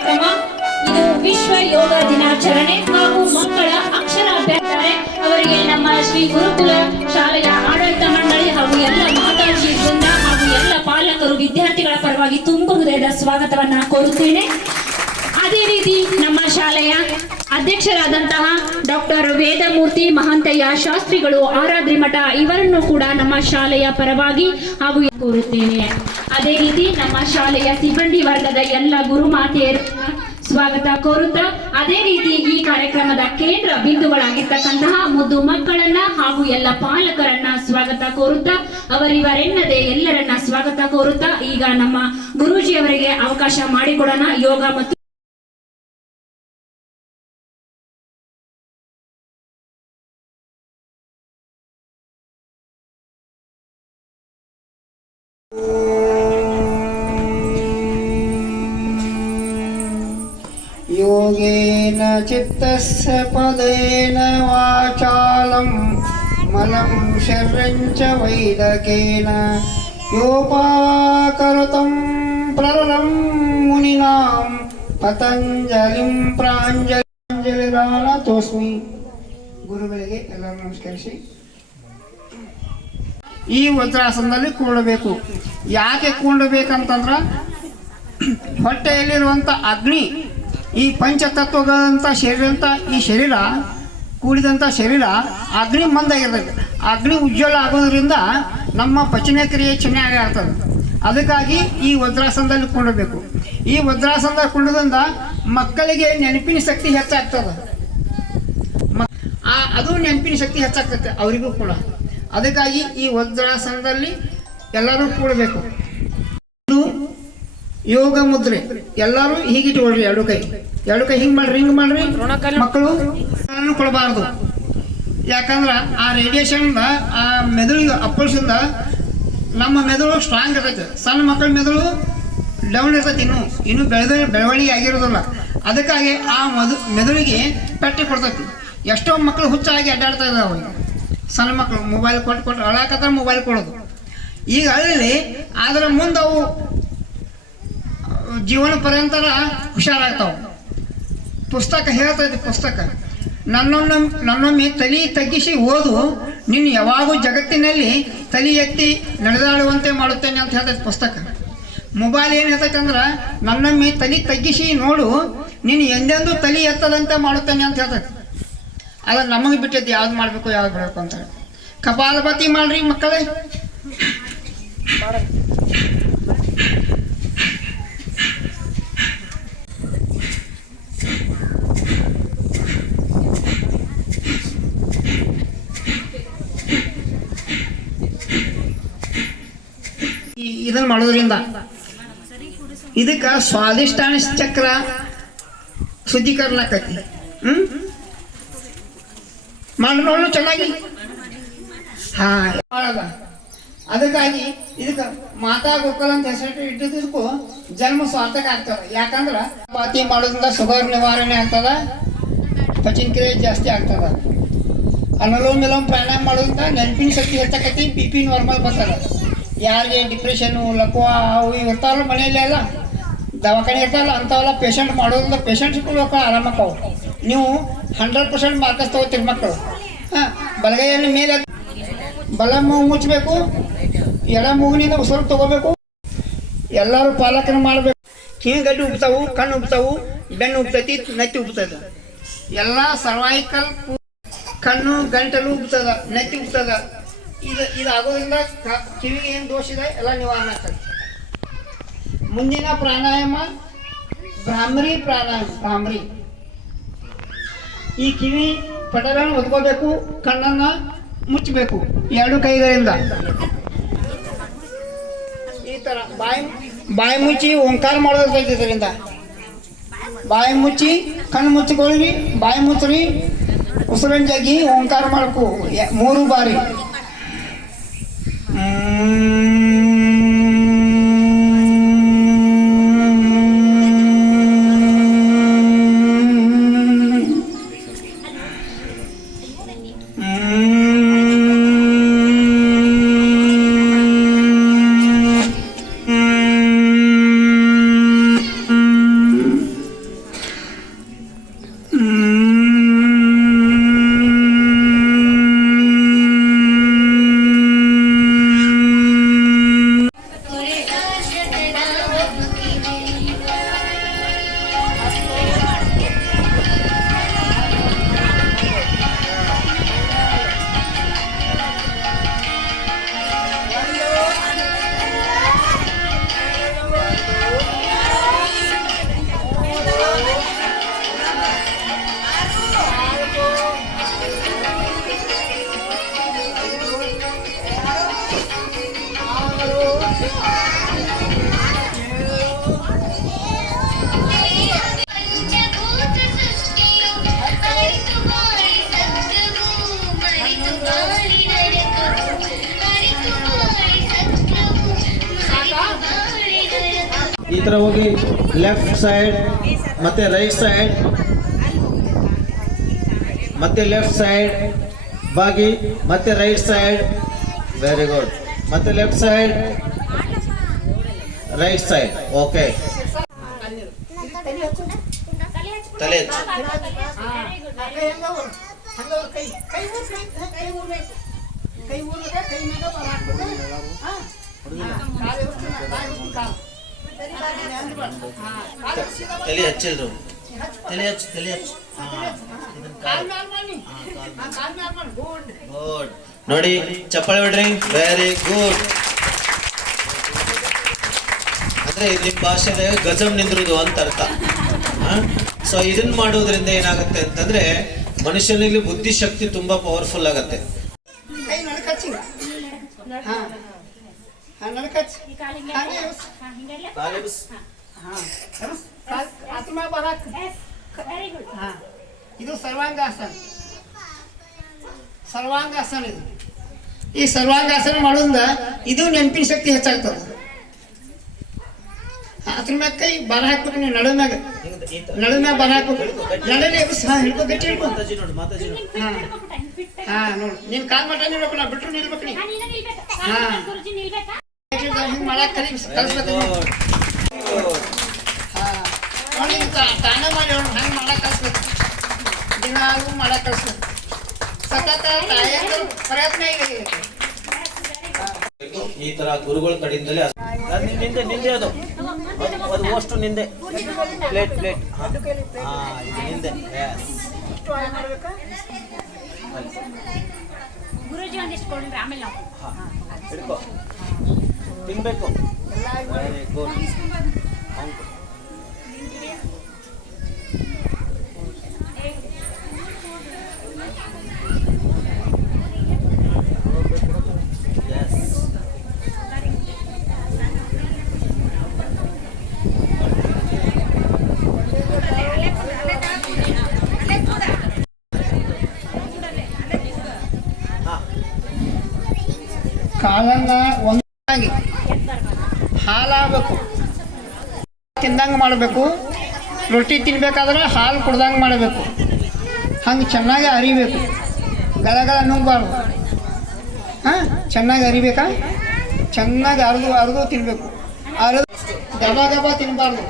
ಕಾರ್ಯಕ್ರಮ. ಇದು ವಿಶ್ವ ಯೋಗ ದಿನಾಚರಣೆ ಹಾಗೂ ಮಕ್ಕಳ ಅಕ್ಷರ ಅಭ್ಯಾಸ ಅವರಿಗೆ ನಮ್ಮ ಶ್ರೀ ಗುರುಕುಲ, ಶಾಲೆಯ ಆಡಳಿತ ಮಂಡಳಿ ಹಾಗೂ ಎಲ್ಲ ಮಾತಾಜಿ ವೃಂದ ಹಾಗೂ ಎಲ್ಲ ಪಾಲಕರು, ವಿದ್ಯಾರ್ಥಿಗಳ ಪರವಾಗಿ ತುಂಬ ಹೃದಯದ ಸ್ವಾಗತವನ್ನ ಕೋರುತ್ತೇನೆ. ಅದೇ ರೀತಿ ನಮ್ಮ ಶಾಲೆಯ ಅಧ್ಯಕ್ಷರಾದಂತಹ ಡಾಕ್ಟರ್ ವೇದಮೂರ್ತಿ ಮಹಾಂತಯ್ಯ, ಶಾಸ್ತ್ರಿಗಳು ಆರಾದ್ರಿ ಮಠ, ಇವರನ್ನು ಕೂಡ ನಮ್ಮ ಶಾಲೆಯ ಪರವಾಗಿ ಹಾಗೂ ಕೋರುತ್ತೇನೆ. ಅದೇ ರೀತಿ ನಮ್ಮ ಶಾಲೆಯ ಸಿಬ್ಬಂದಿ ವರ್ಗದ ಎಲ್ಲ ಗುರುಮಾತೆಯರನ್ನ ಸ್ವಾಗತ ಕೋರುತ್ತಾ, ಅದೇ ರೀತಿ ಈ ಕಾರ್ಯಕ್ರಮದ ಕೇಂದ್ರ ಬಿಂದುಗಳಾಗಿರ್ತಕ್ಕಂತಹ ಮುದ್ದು ಮಕ್ಕಳನ್ನ ಹಾಗೂ ಎಲ್ಲ ಪಾಲಕರನ್ನ ಸ್ವಾಗತ ಕೋರುತ್ತಾ, ಅವರಿವರೆನ್ನದೆ ಎಲ್ಲರನ್ನ ಸ್ವಾಗತ ಕೋರುತ್ತಾ, ಈಗ ನಮ್ಮ ಗುರೂಜಿಯವರಿಗೆ ಅವಕಾಶ ಮಾಡಿಕೊಡೋಣ. ಯೋಗ ಮತ್ತು चित्तस्य पदेन वाचालं मलं शर्यं च वैदकेन योपाकरतं प्रललं मुनीनां पतञ्जलिं ಪ್ರಾಂಜಲಿರಾನತೋಸ್ಮಿ ಗುರುಗಳಿಗೆ ಎಲ್ಲರೂ ನಮಸ್ಕರಿಸಿ ಈ ವಜ್ರಾಸನದಲ್ಲಿ ಕೂಡಬೇಕು ಯಾಕೆ ಕೂಡಬೇಕಂತಂದ್ರೆ ಹೊಟ್ಟೆಯಲ್ಲಿರುವಂಥ ಅಗ್ನಿ ಈ ಪಂಚತತ್ವಗಳಂಥ ಶರೀರಂತ ಈ ಶರೀರ ಕೂಡಿದಂಥ ಶರೀರ ಅಗ್ನಿ ಮಂದಾಗಿರ್ತದೆ ಅಗ್ನಿ ಉಜ್ವಲ ಆಗೋದ್ರಿಂದ ನಮ್ಮ ಪಚನ ಕ್ರಿಯೆ ಚೆನ್ನಾಗಿ ಆಗ್ತದೆ. ಅದಕ್ಕಾಗಿ ಈ ವಜ್ರಾಸನದಲ್ಲಿ ಕೊಂಡಬೇಕು ಈ ವಜ್ರಾಸನದ ಕುಂಡದಿಂದ ಮಕ್ಕಳಿಗೆ ನೆನಪಿನ ಶಕ್ತಿ ಹೆಚ್ಚಾಗ್ತದೆ. ಆ, ಅದು ನೆನಪಿನ ಶಕ್ತಿ ಹೆಚ್ಚಾಗ್ತದೆ, ಅವರಿಗೂ ಕೂಡ. ಅದಕ್ಕಾಗಿ ಈ ವಜ್ರಾಸನದಲ್ಲಿ ಎಲ್ಲರೂ ಕೂಡಬೇಕು. ಯೋಗ ಮುದ್ರೆ. ಎಲ್ಲರೂ ಹೀಗಿಟ್ಕೊಳ್ರಿ ಎರಡು ಕೈ. ಎರಡು ಕೈ ಹಿಂಗ್ ಮಾಡ್ರಿ ಹಿಂಗ್ ಮಾಡ್ರಿ. ಮಕ್ಕಳು ಕೊಡಬಾರದು. ಯಾಕಂದ್ರ ಆ ರೇಡಿಯೇಷನ್ ಆ ಮೆದುಳಿಗೆ ಅಪ್ಪಳಿಸಿಂದ ನಮ್ಮ ಮೆದುಳು ಸ್ಟ್ರಾಂಗ್ ಇರ್ತೈತೆ. ಸಣ್ಣ ಮಕ್ಕಳ ಮೆದುಳು ಡೌನ್ ಇರ್ತೈತಿ ಇನ್ನು. ಇನ್ನು ಬೆಳೆದ, ಬೆಳವಣಿಗೆ ಆಗಿರೋದಿಲ್ಲ. ಅದಕ್ಕಾಗಿ ಆ ಮದು, ಮೆದುಳಿಗೆ ಪೆಟ್ಟಿ ಕೊಡ್ತೈತಿ. ಎಷ್ಟೋ ಮಕ್ಕಳು ಹುಚ್ಚಾಗಿ ಅಡ್ಡಾಡ್ತಾ ಇದಾವೆ ಸಣ್ಣ ಮಕ್ಕಳು ಮೊಬೈಲ್ ಕೊಟ್ಟು ಕೊಟ್ಟು ಅಳಾಕತ್ರ ಮೊಬೈಲ್ ಕೊಡೋದು. ಈಗ ಅಲ್ಲಿ ಅದರ ಮುಂದೆ ಅವು ಜೀವನ ಪರ್ಯಂತರ ಹುಷಾರಾಗ್ತಾವ. ಪುಸ್ತಕ ಹೇಳ್ತೈತಿ ಪುಸ್ತಕ ನನ್ನೊಮ್ಮೆ ನನ್ನೊಮ್ಮೆ ತಲೆ ತಗ್ಗಿಸಿ ಓದು, ನಿನ್ನ ಯಾವಾಗೂ ಜಗತ್ತಿನಲ್ಲಿ ತಲೆ ಎತ್ತಿ ನಡೆದಾಡುವಂತೆ ಮಾಡುತ್ತೇನೆ ಅಂತ ಹೇಳ್ತೈತಿ ಪುಸ್ತಕ. ಮೊಬೈಲ್ ಏನು ಹೇಳ್ತೈತೆ ಅಂದ್ರೆ, ನನ್ನೊಮ್ಮೆ ತಲೆ ತಗ್ಗಿಸಿ ನೋಡು, ನೀನು ಎಂದೆಂದೂ ತಲೆ ಎತ್ತದಂತೆ ಮಾಡುತ್ತೇನೆ ಅಂತ ಹೇಳ್ತೈತಿ. ಅದು ನಮಗೆ ಬಿಟ್ಟೈತಿ, ಯಾವ್ದು ಮಾಡಬೇಕು, ಯಾವ್ದು ಬಿಡಬೇಕು ಅಂತ. ಕಪಾಲಪತಿ ಮಾಡ್ರಿ ಮಕ್ಕಳೇ ಈ ಇದನ್ನ ಮಾಡೋದ್ರಿಂದ. ಇದಕ್ಕೆ ಸ್ವಾದಿಷ್ಟಾನ ಚಕ್ರ ಶುದ್ಧೀಕರಣ ಆಕೈತಿ ಹ್ಮ್? ಮಾಡಿ, ನೋಡು, ಚೆನ್ನಾಗಿ. ಹಾ ಅದಕ್ಕಾಗಿ ಇದಕ್ಕೆ ಮಾತಾ ಗೋಕಲ್ ಅಂತ ಹೆಸರಿಟ್ಟು ಇಟ್ಟಿದ್ದಕ್ಕೂ ಜನ್ಮ ಸಾರ್ಥಕ ಆಗ್ತದ. ಯಾಕಂದ್ರ ಪಾತಿ ಮಾಡೋದ್ರಿಂದ ಶುಗರ್ ನಿವಾರಣೆ ಆಗ್ತದ ಪಚನಕ್ರಿಯೆ ಜಾಸ್ತಿ ಆಗ್ತದ. ಅನಲೋಮ್ ವಿಲೋಮ್ ಪ್ರಾಣಾಯಾಮ ಮಾಡೋದ್ರಿಂದ ನೆನಪಿನ ಶಕ್ತಿ ಹೆಚ್ಚಾಕತಿ, ಬಿ ಪಿ ನಾರ್ಮಲ್ ಬರ್ತದ. ಯಾರಿಗೆ ಡಿಪ್ರೆಷನ್ನು ಲಕ್ವ, ಅವು ಇರ್ತಾವಲ್ಲ ಮನೆಯಲ್ಲೇ ಎಲ್ಲ. ದವಾಖಾನೆ ಇರ್ತಾವಲ್ಲ, ಅಂಥವೆಲ್ಲ ಪೇಷಂಟ್ ಮಾಡೋದ್ರಿಂದ ಪೇಷಂಟ್ಸ್ಗಳು ಆರಾಮಕ್ಕಾವು ನೀವು ಹಂಡ್ರೆಡ್ ಪರ್ಸೆಂಟ್ ಮಾರ್ಕಸ್ ತೊಗೋತೀರಿ ಮಕ್ಕಳು. ಹಾಂ, ಬಲಗೈಯಲ್ಲಿ ಮೇಲೆ ಬಲ ಮೂಗು ಮುಚ್ಚಬೇಕು ಎಡ ಮೂಗಿನಿಂದ ಉಸಿರು ತಗೋಬೇಕು, ಎಲ್ಲರೂ ಪಾಲಕನ ಮಾಡಬೇಕು. ಕಿವಿ ಗಡ್ಡಿ ಉಬ್ತಾವು ಕಣ್ಣು ಉಬ್ತಾವು ಬೆನ್ನು ಉಬ್ತೈತಿ ನೆತ್ತಿ ಉಬ್ತದ ಎಲ್ಲ ಸರ್ವೈಕಲ್ ಕಣ್ಣು, ಗಂಟಲು ಉಬ್ತದ ನೆತ್ತಿ ಉಬ್ತದ ಇದು ಇದಾಗೋದ್ರಿಂದ ಕಿವಿಗೆ ಏನು ದೋಷ ಇದೆ? ಎಲ್ಲ ನಿವಾರಣೆ ಆಗ್ತದೆ. ಮುಂದಿನ ಪ್ರಾಣಾಯಾಮ, ಭ್ರಾಮರಿ ಪ್ರಾಣಾಯಾಮ, ಭ್ರಾಮರಿ. ಈ ಕಿವಿ ಪಟಲನ್ನು ಒದ್ಕೋಬೇಕು ಕಣ್ಣನ್ನ ಮುಚ್ಚಬೇಕು, ಎರಡು ಕೈಗಳಿಂದ. ಈ ಥರ ಬಾಯಿ ಬಾಯಿ ಮುಚ್ಚಿ ಓಂಕಾರ ಮಾಡೋದೈತೆ ಇದರಿಂದ. ಬಾಯಿ ಮುಚ್ಚಿ ಕಣ್ಣು ಮುಚ್ಚಿಕೊಳ್ಳಿ, ಬಾಯಿ ಮುಚ್ಚ್ರಿ ಉಸಿರನ್ ಜಗ್ಗಿ ಓಂಕಾರ ಮಾಡಬೇಕು ಮೂರು ಬಾರಿ. Mm-hmm. लेफ़्ट सैड मत रईट सैड मत लेफ़्ट सैड बी मत रईट सैड वेरी गुड मत left side right side okay ಕೈ ಕೈ ಕೈ ಊರ್ಬೇಕು ಕೈ ಊರ್ಬೇಕು ಕೈ ಬರ ತಲೆ ಹಚ್ಚಿಲ್ರು ತಲೆ ಹಚ್ಚು ತಲೆ ಹಚ್ಚು. ಗುಡ್ ನೋಡಿ ಚಪ್ಪಾಳೆ ಬಿಡ್ರಿ. ವೆರಿ ಗುಡ್ ಅಂದ್ರೆ ನಿಮ್ಮ ಭಾಷೆದಾಗ ಗಜಂ ನಿಂದ್ರದು ಅಂತ ಅರ್ಥ. ಸೊ ಇದನ್ನ ಮಾಡೋದ್ರಿಂದ ಏನಾಗುತ್ತೆ ಅಂತಂದ್ರೆ ಮನುಷ್ಯನಲ್ಲಿ ಬುದ್ಧಿ ಶಕ್ತಿ ತುಂಬಾ ಪವರ್ಫುಲ್ ಆಗತ್ತೆ. ಇದು ಸರ್ವಾಂಗಾಸನ. ಸರ್ವಾಂಗಾಸನ ಇದು. ಈ ಸರ್ವಾಂಗಾಸನ ಮಾಡೋದ್ರಿಂದ ಇದು ನೆನಪಿನ ಶಕ್ತಿ ಹೆಚ್ಚಾಗ್ತದೆ. ಅದ್ರ ಮ್ಯಾಗ ಕೈ ಬರ ಹಾಕ್ಬಿಟ್ಟು ನೀವು ನಡು ಮ್ಯಾಗ ನಡು ಮ್ಯಾಗ ಬರ ಹಾಕ್ಬಿಟ್ಟು ನಡಲಿ ಹಾ ಹಿಡ್ಕೊ ಗಟ್ಟಿ ಹಿಡ್ಕೊ. ಹಾ. ಹಾ ನೋಡು. ನಿನ್ ಕಾಲ್ ಮಟ್ಟ ನಿಲ್ಬೇಕು ನಾ ಬಿಟ್ರು ನಿಲ್ಬೇಕು ನೀ ಗುರುಜಿ ನಿಲ್ಬೇಕಾ? ಹಿಂಗ್ ಮಾಡಕ್ ಕಲಿ ಕಲಿಸ್ಬೇಕು ಹಾಂ. ಹಾ. ನೋಡಿ ತಾನೇ ಮಾಡಿ ಅವ್ನು ಹಂಗೆ ಮಾಡಕ್ ಕಲಿಸ್ಬೇಕು ದಿನಾಲೂ ಮಾಡಕ್ ಕಲಿಸ್ಬೇಕು ಸತತ ಪ್ರಯತ್ನ ಈ ತರ ಗುರುಗಳ ಕಡೆಯಿಂದಲೇ ನಿಂದೆ ನಿಂದೆ ಅದು. ಅದು- ಅಷ್ಟು ನಿಂದೆ. Plate plate. ಹಾ. ಇದು ನಿಂದೆ. Yes. ಗುರುಜಿ ಒಂದಿಷ್ಟು ಕೊಡ್ರಿ ಆಮೇಲೆ ನಾವು. ಹಾ. ತಿನ್ಬೇಕು. ವೆರಿ ಗುಡ್ ಕಾಲನ್ನ ಒಂದಾಗಿ ಹಾಲಾಗಬೇಕು. ತಿಂದಂಗೆ ಮಾಡಬೇಕು. ರೊಟ್ಟಿ ತಿನ್ಬೇಕಾದ್ರೆ ಹಾಲು ಕುಡ್ದಂಗೆ ಮಾಡಬೇಕು. ಹಂಗೆ ಚೆನ್ನಾಗಿ ಅರಿಬೇಕು. ಗಲಗಲ ನುಂಗಬಾರ್ದು. ಹಾಂ ಚೆನ್ನಾಗಿ ಅರಿಬೇಕಾ? ಚೆನ್ನಾಗಿ ಅರ್ದು ಅರ್ದು ತಿನ್ಬೇಕು. ಅರ್ದು ಗಬ ಗಬ ತಿನ್ನಬಾರ್ದು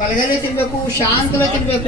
ಬಲಗೈಲಿ ತಿನ್ನಬೇಕು ಶಾಂತಲೇ ತಿನ್ಬೇಕು.